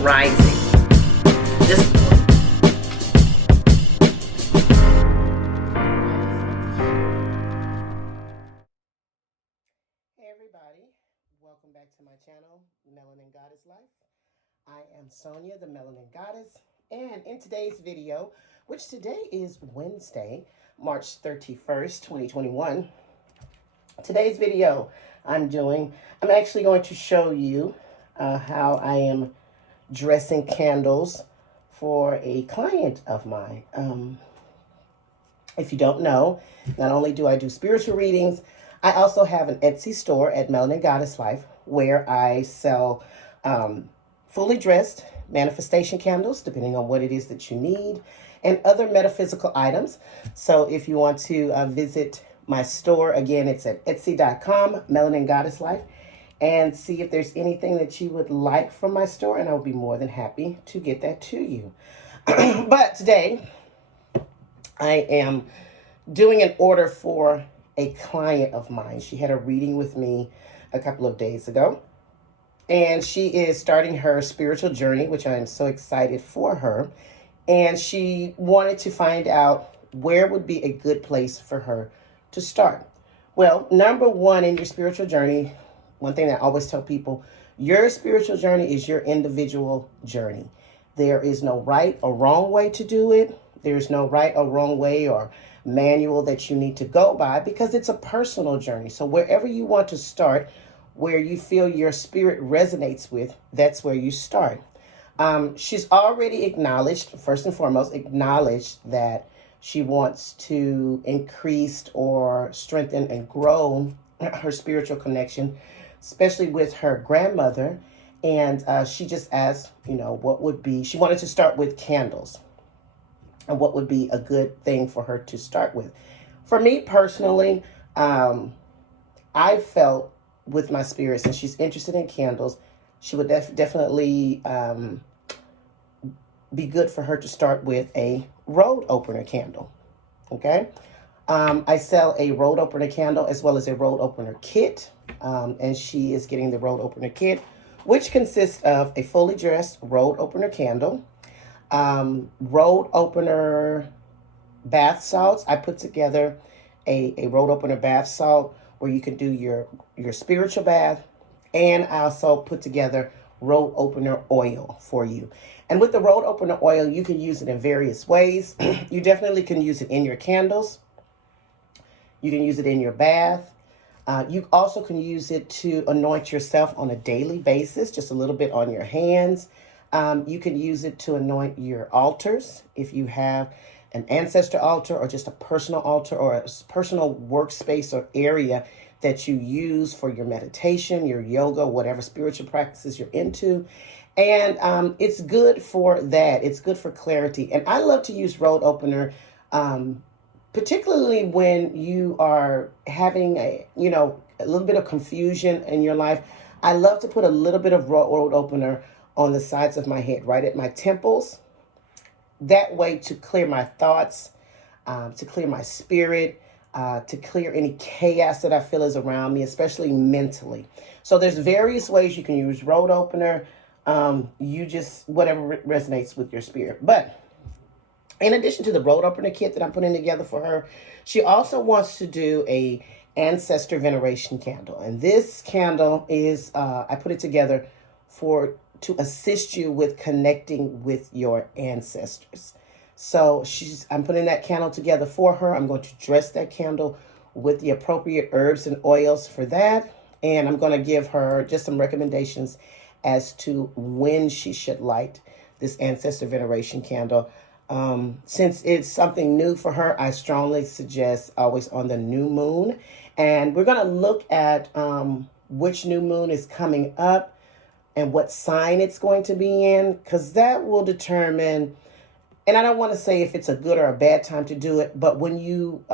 rising. Just Hey everybody, welcome back to my channel, Melanin Goddess Life. I am Sonia, the Melanin Goddess, and in today's video, which today is Wednesday, March 31st, 2021, today's video I'm actually going to show you how I am dressing candles for a client of mine. If you don't know, not only do I do spiritual readings, I also have an Etsy store at Melanin Goddess Life where I sell fully dressed manifestation candles, depending on what it is that you need, and other metaphysical items. So if you want to visit my store, again, it's at etsy.com, Melanin Goddess Life, and see if there's anything that you would like from my store, and I'll be more than happy to get that to you. But today, I am doing an order for a client of mine. She had a reading with me a couple of days ago, and she is starting her spiritual journey, which I am so excited for her. And she wanted to find out where would be a good place for her to start. Well, number one in your spiritual journey, one thing that I always tell people, your spiritual journey is your individual journey. There is no right or wrong way to do it. There's no right or wrong way or manual that you need to go by, because it's a personal journey. So wherever you want to start, where you feel your spirit resonates with, that's where you start. She's already acknowledged, first and foremost, acknowledged that she wants to increase or strengthen and grow her spiritual connection, especially with her grandmother. And she just asked, she wanted to start with candles. And what would be a good thing for her to start with. For me personally, I felt with my spirit, since she's interested in candles, she would definitely be good for her to start with a road opener candle. Okay? I sell a road opener candle as well as a road opener kit. And she is getting the road opener kit, which consists of a fully dressed road opener candle, road opener bath salts. I put together a road opener bath salt where you can do your spiritual bath, and I also put together road opener oil for you. And with the road opener oil, you can use it in various ways. You definitely can use it in your candles. You can use it in your bath. You also can use it to anoint yourself on a daily basis, just a little bit on your hands. You can use it to anoint your altars if you have an ancestor altar or just a personal altar or a personal workspace or area that you use for your meditation, your yoga, whatever spiritual practices you're into. And it's good for that. It's good for clarity. And I love to use road opener, particularly when you are having a little bit of confusion in your life. I love to put a little bit of road opener on the sides of my head, right at my temples. That way to clear my thoughts, to clear my spirit, to clear any chaos that I feel is around me, especially mentally. So there's various ways you can use road opener. You just, whatever resonates with your spirit. But in addition to the road opener kit that I'm putting together for her, she also wants to do a Ancestor Veneration candle. And this candle is, I put it together to assist you with connecting with your ancestors. So I'm putting that candle together for her. I'm going to dress that candle with the appropriate herbs and oils for that. And I'm going to give her just some recommendations as to when she should light this Ancestor Veneration candle. Since it's something new for her, I strongly suggest always on the new moon. And we're going to look at which new moon is coming up and what sign it's going to be in, because that will determine, and I don't want to say if it's a good or a bad time to do it, but when you,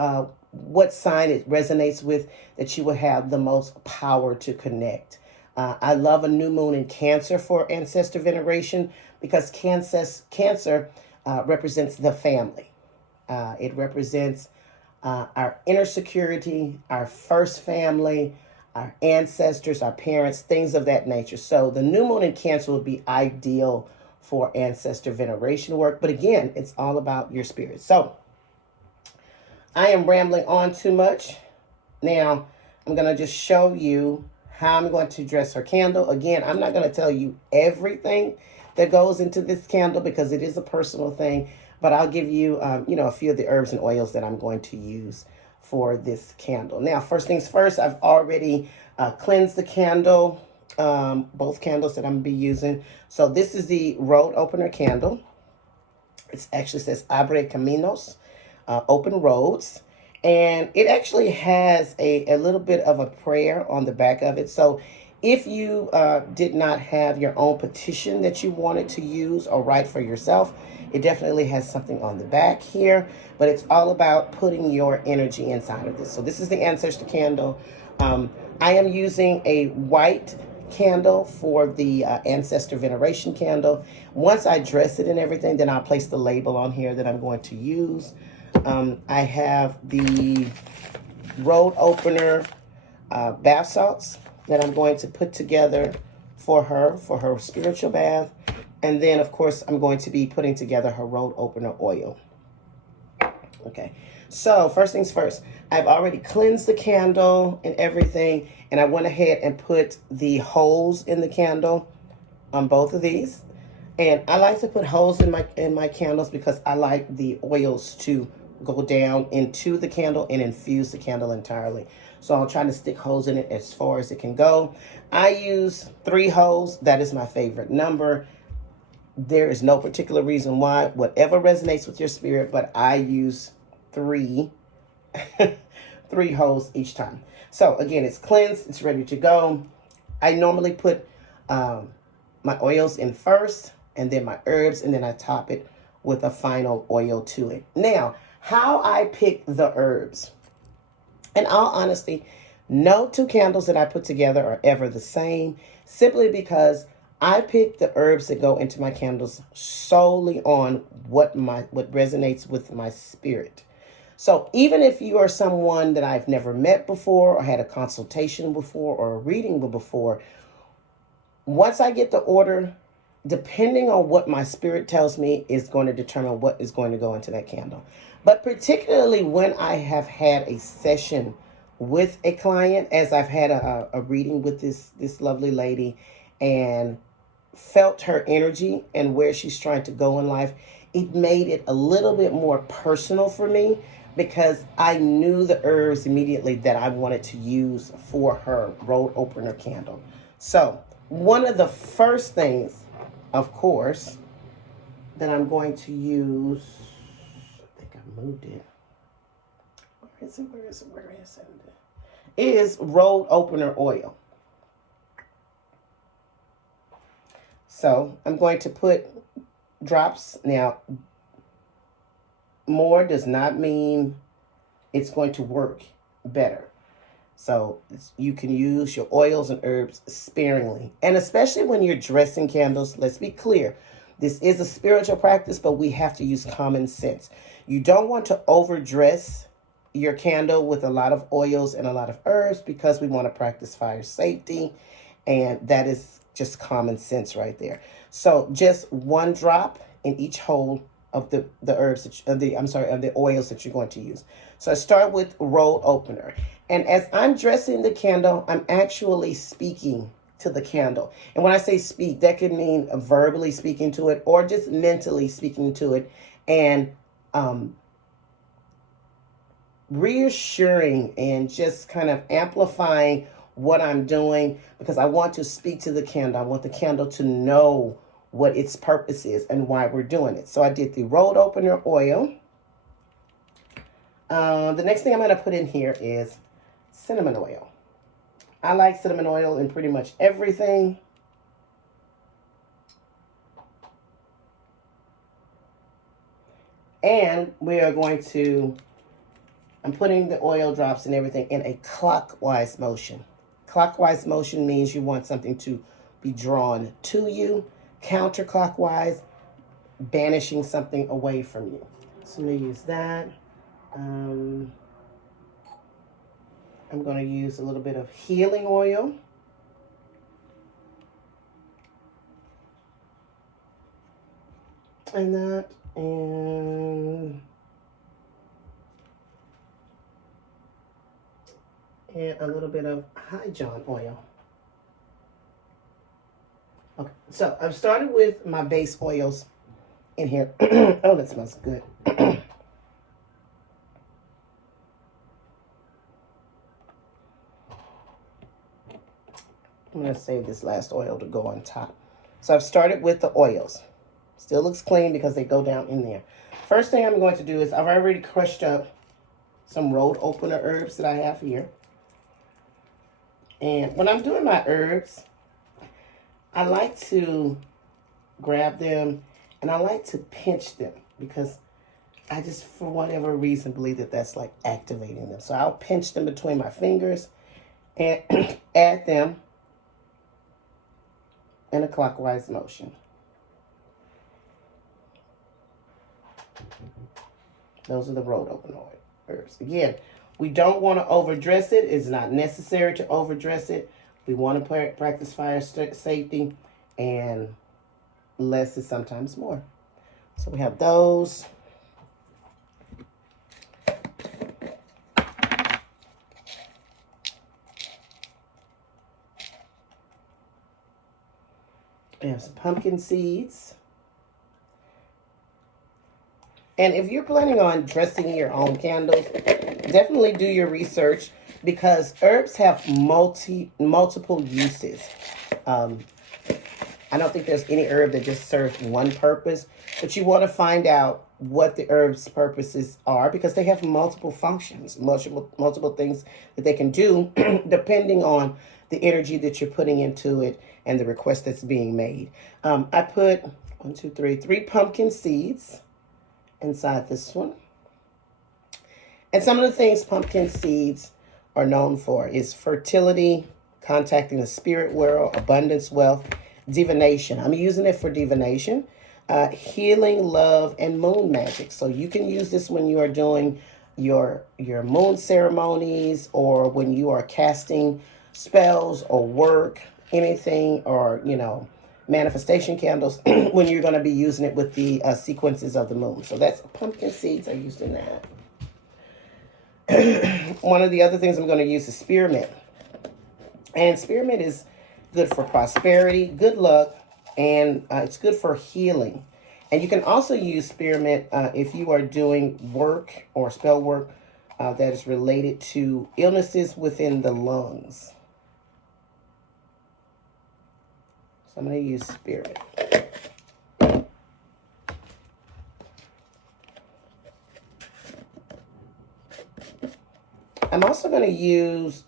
what sign it resonates with, that you will have the most power to connect. I love a new moon in Cancer for Ancestor Veneration, because Cancer represents the family. It represents our inner security, our first family, our ancestors, our parents, things of that nature. So the new moon in Cancer would be ideal for ancestor veneration work. But again, it's all about your spirit. So I am rambling on too much. Now, I'm going to just show you how I'm going to dress her candle. Again, I'm not going to tell you everything that goes into this candle because it is a personal thing. But I'll give you, a few of the herbs and oils that I'm going to use for this candle. Now, first things first, I've already cleansed the candle, both candles that I'm going to be using. So this is the road opener candle. It actually says Abre Caminos, open roads. And it actually has a little bit of a prayer on the back of it. So if you did not have your own petition that you wanted to use or write for yourself, it definitely has something on the back here. But it's all about putting your energy inside of this. So this is the Ancestor candle. I am using a white candle for the Ancestor Veneration candle. Once I dress it and everything, then I'll place the label on here that I'm going to use. I have the road opener bath salts that I'm going to put together for her spiritual bath. And then, of course, I'm going to be putting together her road opener oil. Okay, so first things first, I've already cleansed the candle and everything, and I went ahead and put the holes in the candle on both of these. And I like to put holes in my candles because I like the oils to go down into the candle and infuse the candle entirely. So I'll try to stick holes in it as far as it can go. I use 3 holes. That is my favorite number. There is no particular reason why, whatever resonates with your spirit, but I use 3 holes each time. So again, it's cleansed, it's ready to go. I normally put my oils in first, and then my herbs, and then I top it with a final oil to it. Now, how I pick the herbs. In all honesty, no 2 candles that I put together are ever the same, simply because I pick the herbs that go into my candles solely on what resonates with my spirit. So even if you are someone that I've never met before or had a consultation before or a reading before, once I get the order, depending on what my spirit tells me is going to determine what is going to go into that candle. But particularly when I have had a session with a client, as I've had a reading with this lovely lady and felt her energy and where she's trying to go in life, it made it a little bit more personal for me because I knew the herbs immediately that I wanted to use for her road opener candle. So one of the first things, of course, that I'm going to use, I think I moved it. Where is it? Is road opener oil. So I'm going to put drops. Now, more does not mean it's going to work better. So you can use your oils and herbs sparingly. And especially when you're dressing candles, let's be clear. This is a spiritual practice, but we have to use common sense. You don't want to overdress your candle with a lot of oils and a lot of herbs because we want to practice fire safety. And that is just common sense right there. So just 1 drop in each hole of the herbs, of the oils that you're going to use. So I start with road opener. And as I'm dressing the candle, I'm actually speaking to the candle. And when I say speak, that could mean verbally speaking to it or just mentally speaking to it and reassuring and just kind of amplifying what I'm doing because I want to speak to the candle. I want the candle to know what its purpose is and why we're doing it. So I did the road opener oil. The next thing I'm going to put in here is cinnamon oil. I like cinnamon oil in pretty much everything. And we are going to, I'm putting the oil drops and everything in a clockwise motion. Clockwise motion means you want something to be drawn to you. Counterclockwise, banishing something away from you. So I'm going to use that. I'm going to use a little bit of healing oil. And that, and a little bit of High John oil. Okay, so I've started with my base oils in here. Oh, that smells good. I'm going to save this last oil to go on top. So I've started with the oils. Still looks clean because they go down in there. First thing I'm going to do is I've already crushed up some road opener herbs that I have here. And when I'm doing my herbs, I like to grab them and I like to pinch them because I just, for whatever reason, believe that that's like activating them. So I'll pinch them between my fingers and add them in a clockwise motion. Those are the road opener herbs. Again, we don't want to overdress it. It's not necessary to overdress it. We want to practice fire safety, and less is sometimes more. So we have those. We have some pumpkin seeds. And if you're planning on dressing your own candles, definitely do your research because herbs have multiple uses. I don't think there's any herb that just serves one purpose, but you want to find out what the herb's purposes are because they have multiple functions, multiple things that they can do depending on the energy that you're putting into it and the request that's being made. I put three pumpkin seeds inside this one. And some of the things pumpkin seeds are known for is fertility, contacting the spirit world, abundance, wealth, divination. I'm using it for divination, healing, love, and moon magic. So you can use this when you are doing your moon ceremonies or when you are casting spells or work, anything, or, manifestation candles when you're going to be using it with the sequences of the moon. So that's pumpkin seeds are used in that. One of the other things I'm going to use is spearmint. And spearmint is good for prosperity, good luck, and it's good for healing. And you can also use spearmint if you are doing work or spell work that is related to illnesses within the lungs. So I'm going to use spearmint. I'm also going to use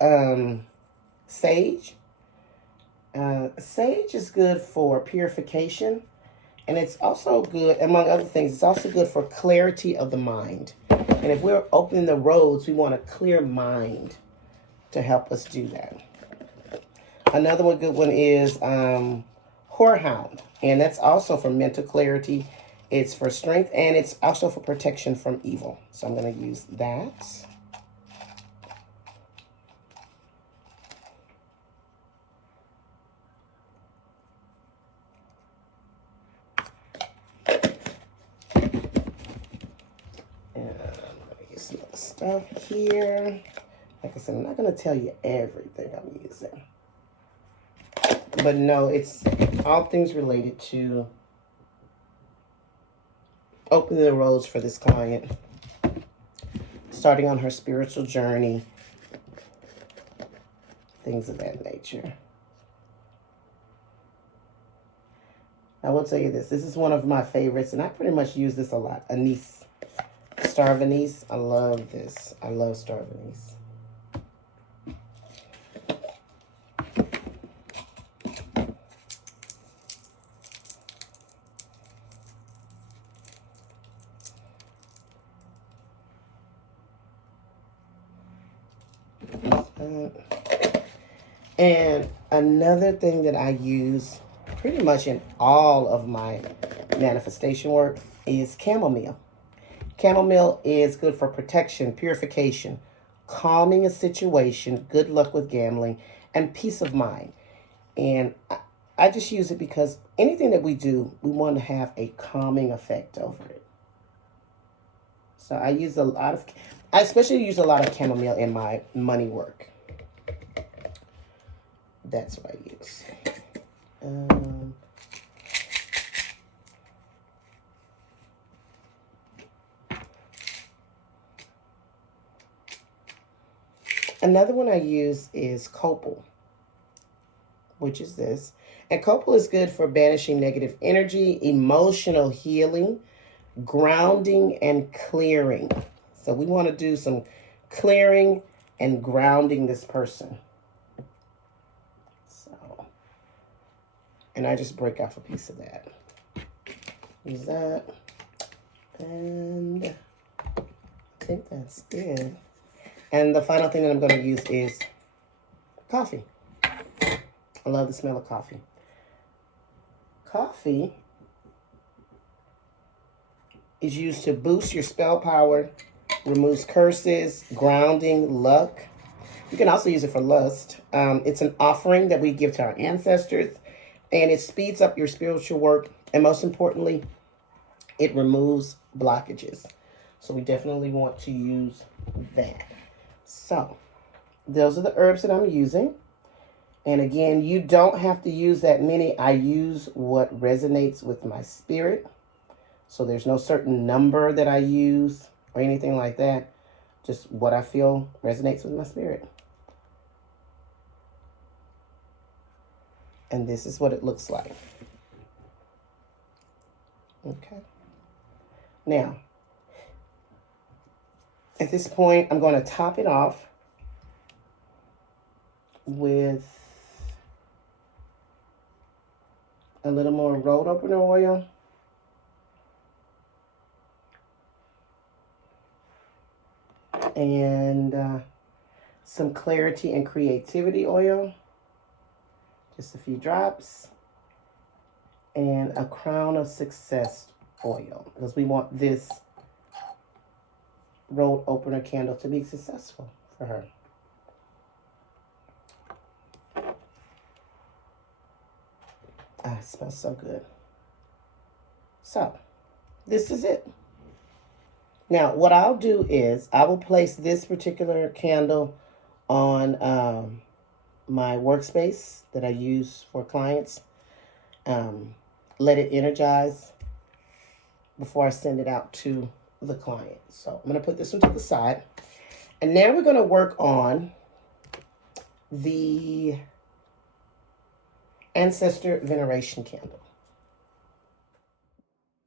sage. Sage is good for purification. And it's also good, among other things, it's also good for clarity of the mind. And if we're opening the roads, we want a clear mind to help us do that. Another good one is Whorehound, and that's also for mental clarity. It's for strength, and it's also for protection from evil. So I'm going to use that. And I'm going to use some other stuff here. Like I said, I'm not going to tell you everything I'm using. But no, it's all things related to opening the roads for this client, starting on her spiritual journey, things of that nature. I will tell you this. This is one of my favorites, and I pretty much use this a lot. Anise. Star of Anise. I love this. I love Star of Anise. And another thing that I use pretty much in all of my manifestation work is chamomile. Chamomile is good for protection, purification, calming a situation, good luck with gambling, and peace of mind. And I just use it because anything that we do, we want to have a calming effect over it. So I especially use a lot of chamomile in my money work. That's what I use. Another one I use is Cobalt, which is this. And Cobalt is good for banishing negative energy, emotional healing, grounding, and clearing. So we want to do some clearing and grounding this person. So, and I just break off a piece of that. Use that. And I think that's it. And the final thing that I'm going to use is coffee. I love the smell of coffee. Coffee is used to boost your spell power, removes curses, grounding, luck. You can also use it for lust. It's an offering that we give to our ancestors, and it speeds up your spiritual work. And most importantly, it removes blockages. So we definitely want to use that. So those are the herbs that I'm using. And again, you don't have to use that many. I use what resonates with my spirit. So there's no certain number that I use or anything like that. Just what I feel resonates with my spirit. And this is what it looks like. Okay. Now, at this point, I'm going to top it off with a little more road opener oil. And some clarity and creativity oil. Just a few drops. And a crown of success oil. Because we want this road opener candle to be successful for her. Ah, it smells so good. So, this is it. Now, what I'll do is I will place this particular candle on my workspace that I use for clients. Let it energize before I send it out to the client. So I'm going to put this one to the side. And now we're going to work on the Ancestor Veneration candle.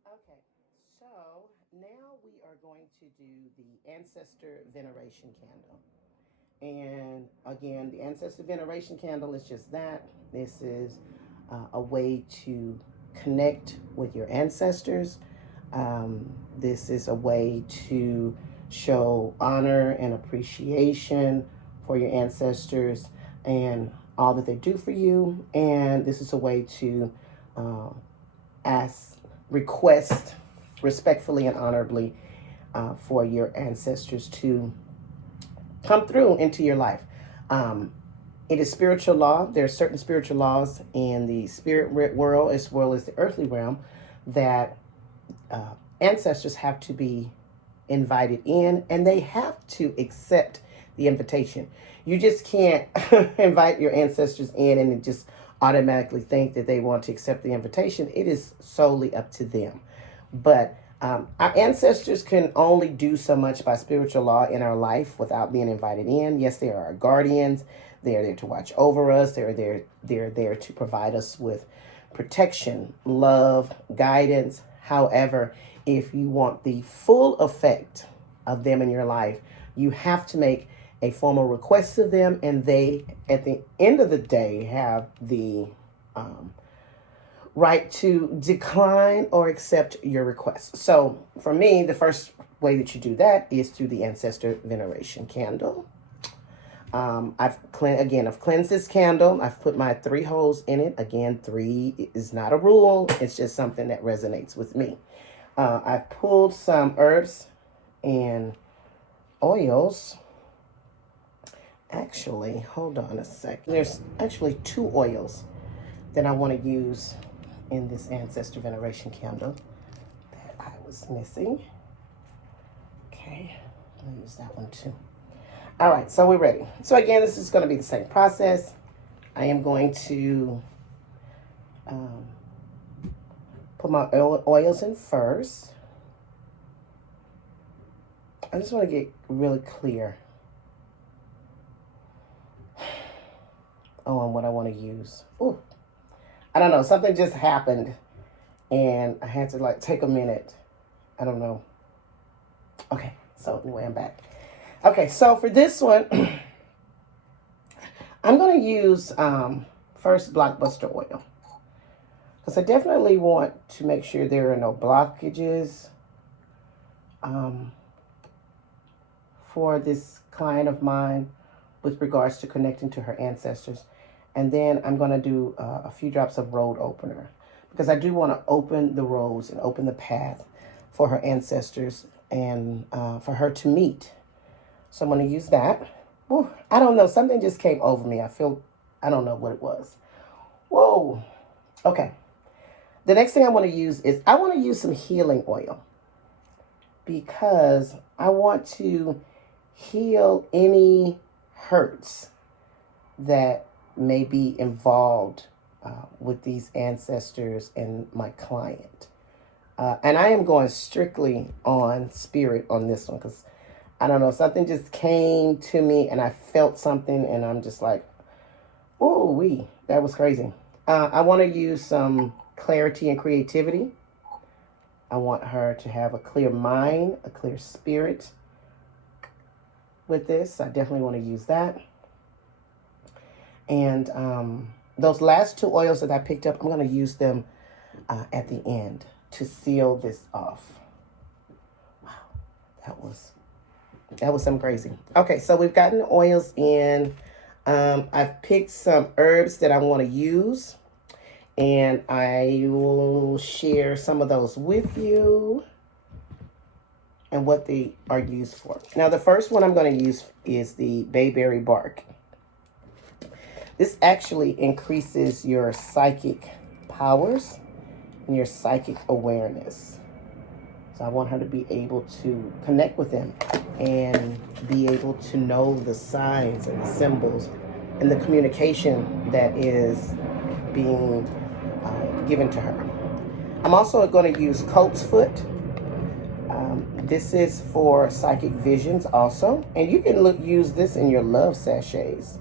Okay, so now we are going to do the Ancestor Veneration candle. And again, the Ancestor Veneration candle is just that. This is a way to connect with your ancestors. This is a way to show honor and appreciation for your ancestors and all that they do for you. And this is a way to request respectfully and honorably for your ancestors to come through into your life. It is spiritual law. There are certain spiritual laws in the spirit world as well as the earthly realm that ancestors have to be invited in, and they have to accept the invitation. You just can't invite your ancestors in and just automatically think that they want to accept the invitation. It is solely up to them. But our ancestors can only do so much by spiritual law in our life without being invited in. Yes, they are our guardians. They are there to watch over us. They're there to provide us with protection, love, guidance. However, if you want the full effect of them in your life, you have to make a formal request to them, and they, at the end of the day, have the right to decline or accept your request. So for me, the first way that you do that is through the Ancestor Veneration candle. I've cleansed this candle. I've put my 3 holes in it. Again, 3 is not a rule. It's just something that resonates with me. I've pulled some herbs and oils Actually, hold on a second. There's actually 2 oils that I want to use in this Ancestor Veneration candle that I was missing. Okay, I'll use that one too. All right, so we're ready. So again, this is going to be the same process. I am going to put my oils in first. I just want to get really clear on what I want to use. Ooh, I don't know. Something just happened, and I had to like take a minute. I don't know. Okay, so anyway, I'm back. Okay, so for this one, I'm going to use first Blockbuster oil. Because I definitely want to make sure there are no blockages for this client of mine with regards to connecting to her ancestors. And then I'm going to do a few drops of road opener. Because I do want to open the roads and open the path for her ancestors and for her to meet. So I'm going to use that. Whew, I don't know. Something just came over me. I don't know what it was. Whoa. Okay. The next thing I want to use is I want to use some healing oil. Because I want to heal any hurts that may be involved with these ancestors and my client. And I am going strictly on spirit on this one because I don't know, something just came to me and I felt something and I'm just like, oh, that was crazy. I want to use some clarity and creativity. I want her to have a clear mind, a clear spirit with this. I definitely want to use that. And those last 2 oils that I picked up, I'm going to use them at the end to seal this off. Wow, that was something crazy. Okay, so we've gotten the oils in. I've picked some herbs that I want to use. And I will share some of those with you and what they are used for. Now, the first one I'm going to use is the Bayberry Bark. This actually increases your psychic powers and your psychic awareness. So I want her to be able to connect with them and be able to know the signs and the symbols and the communication that is being given to her. I'm also going to use Colt's Foot. This is for psychic visions also. And you can use this in your love sachets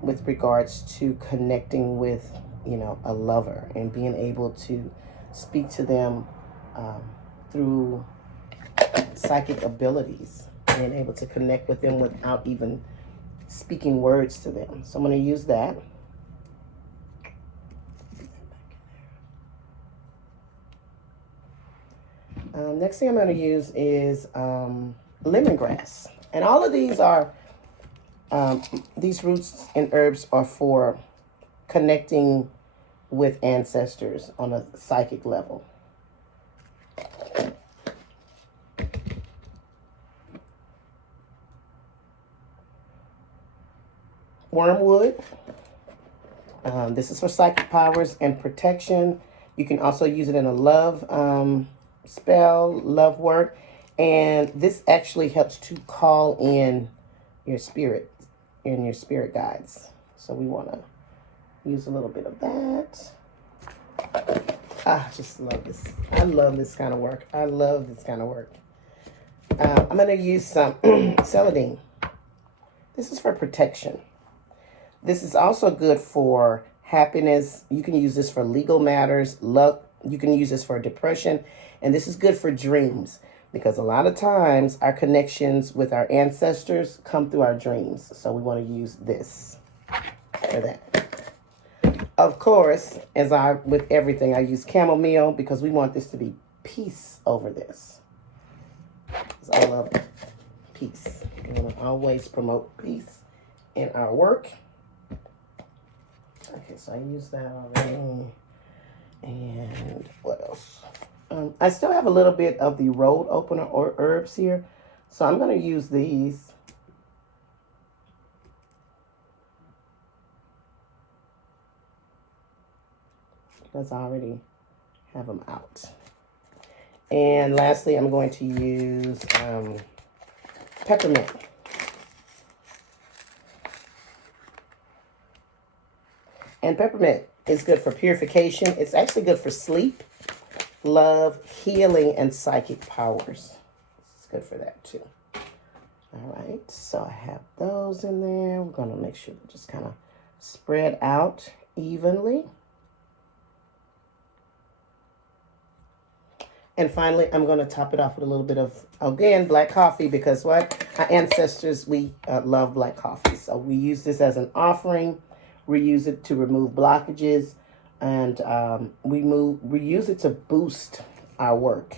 with regards to connecting with, a lover and being able to speak to them through psychic abilities, being able to connect with them without even speaking words to them. So I'm going to use that. Next thing I'm going to use is lemongrass. And all of these are, these roots and herbs are for connecting with ancestors on a psychic level. Wormwood. This is for psychic powers and protection. You can also use it in a love spell, love work. And this actually helps to call in your spirit and your spirit guides. So we want to use a little bit of that. I just love this. I love this kind of work. I love this kind of work. I'm going to use some celandine. This is for protection. This is also good for happiness. You can use this for legal matters, luck. You can use this for depression. And this is good for dreams because a lot of times our connections with our ancestors come through our dreams. So we want to use this for that. Of course, with everything, I use chamomile because we want this to be peace over this. Because I love peace. We want to always promote peace in our work. Okay, so I used that already. And what else? I still have a little bit of the road opener or herbs here. So I'm going to use these because I already have them out. And lastly, I'm going to use peppermint. And peppermint is good for purification. It's actually good for sleep, love, healing, and psychic powers. It's good for that too. All right, so I have those in there. We're going to make sure they just kind of spread out evenly. And finally, I'm going to top it off with a little bit of, again, black coffee, because what? Our ancestors, we love black coffee. So we use this as an offering. We use it to remove blockages, and we use it to boost our work.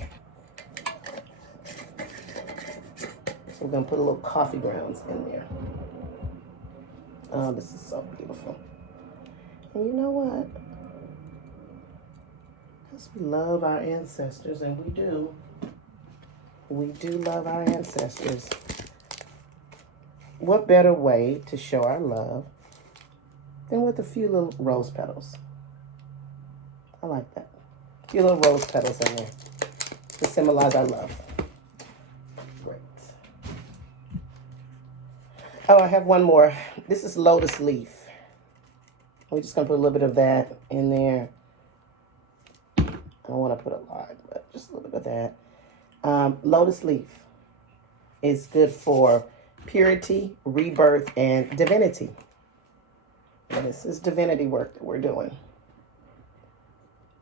So we're going to put a little coffee grounds in there. Oh, this is so beautiful. And you know what? Because we love our ancestors, and we do. We do love our ancestors. What better way to show our love than with a few little rose petals? I like that. A few little rose petals in there to symbolize our love. Great. Oh, I have one more. This is Lotus Leaf. We're just going to put a little bit of that in there. I don't want to put a lot, but just a little bit of that. Lotus Leaf is good for purity, rebirth, and divinity. And this is divinity work that we're doing.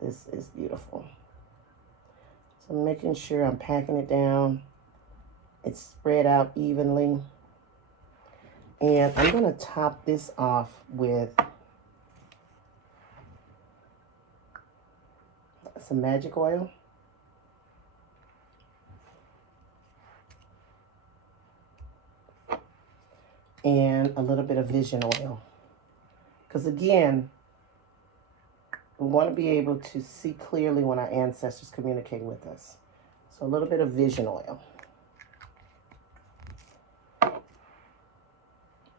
This is beautiful. So I'm making sure I'm packing it down. It's spread out evenly. And I'm going to top this off with some magic oil. And a little bit of vision oil. Because again, we want to be able to see clearly when our ancestors communicate with us. So a little bit of vision oil.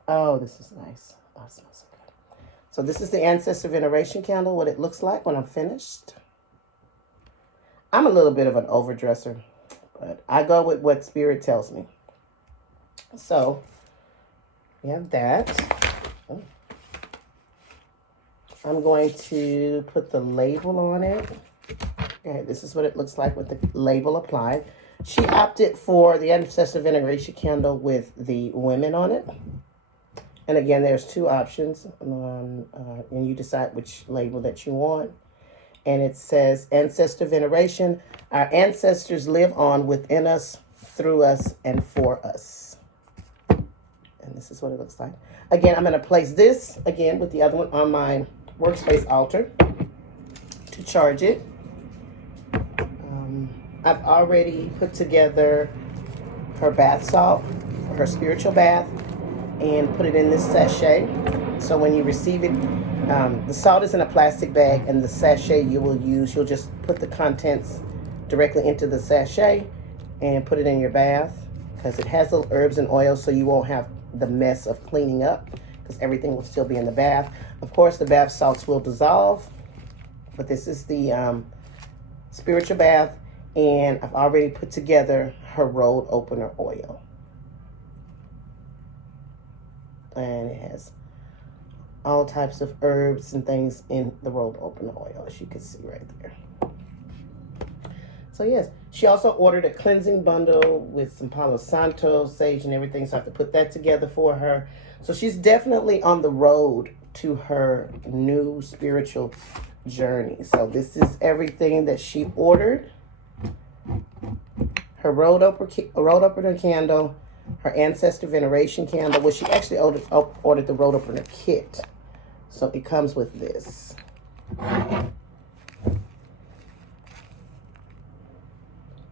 Oh, this is nice. Oh, it smells so good. So this is the Ancestor Veneration candle, what it looks like when I'm finished. I'm a little bit of an overdresser, but I go with what Spirit tells me. So we have that. Oh. I'm going to put the label on it. Okay, this is what it looks like with the label applied. She opted for the Ancestor Veneration candle with the women on it. And again, there's two options, and you decide which label that you want. And it says, Ancestor Veneration, our ancestors live on within us, through us, and for us. And this is what it looks like. Again, I'm going to place this, again, with the other one on my workspace altar to charge it. I've already put together her bath salt, her spiritual bath, and put it in this sachet. So when you receive it, the salt is in a plastic bag, and the sachet you'll just put the contents directly into the sachet and put it in your bath, because it has little herbs and oils, so you won't have the mess of cleaning up, because everything will still be in the bath. Of course, the bath salts will dissolve, but this is the spiritual bath, and I've already put together her road opener oil. And it has all types of herbs and things in the road opener oil, as you can see right there. So yes, she also ordered a cleansing bundle with some Palo Santo, sage, and everything. So I have to put that together for her. So she's definitely on the road to her new spiritual journey. So this is everything that she ordered. Her road opener candle, her Ancestor Veneration candle, which she actually ordered the road opener kit. So it comes with this.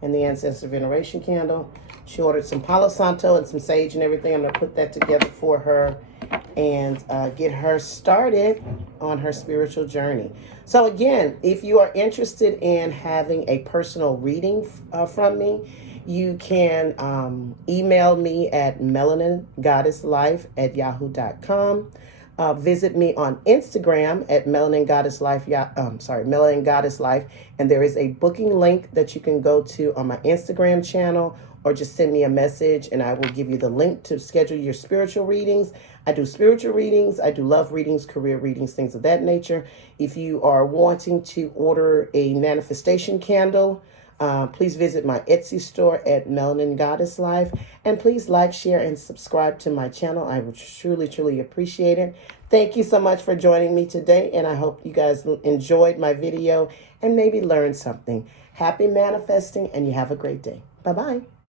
And the Ancestor Veneration candle. She ordered some Palo Santo and some sage and everything. I'm going to put that together for her and get her started on her spiritual journey. So again, if you are interested in having a personal reading from me, you can email me at melaningoddesslife@yahoo.com. Visit me on Instagram at Melanin Goddess Life. Melanin Goddess Life, and there is a booking link that you can go to on my Instagram channel, or just send me a message, and I will give you the link to schedule your spiritual readings. I do spiritual readings, I do love readings, career readings, things of that nature. If you are wanting to order a manifestation candle, please visit my Etsy store at Melanin Goddess Life. And please like, share, and subscribe to my channel. I would truly, truly appreciate it. Thank you so much for joining me today. And I hope you guys enjoyed my video and maybe learned something. Happy manifesting, and you have a great day. Bye-bye.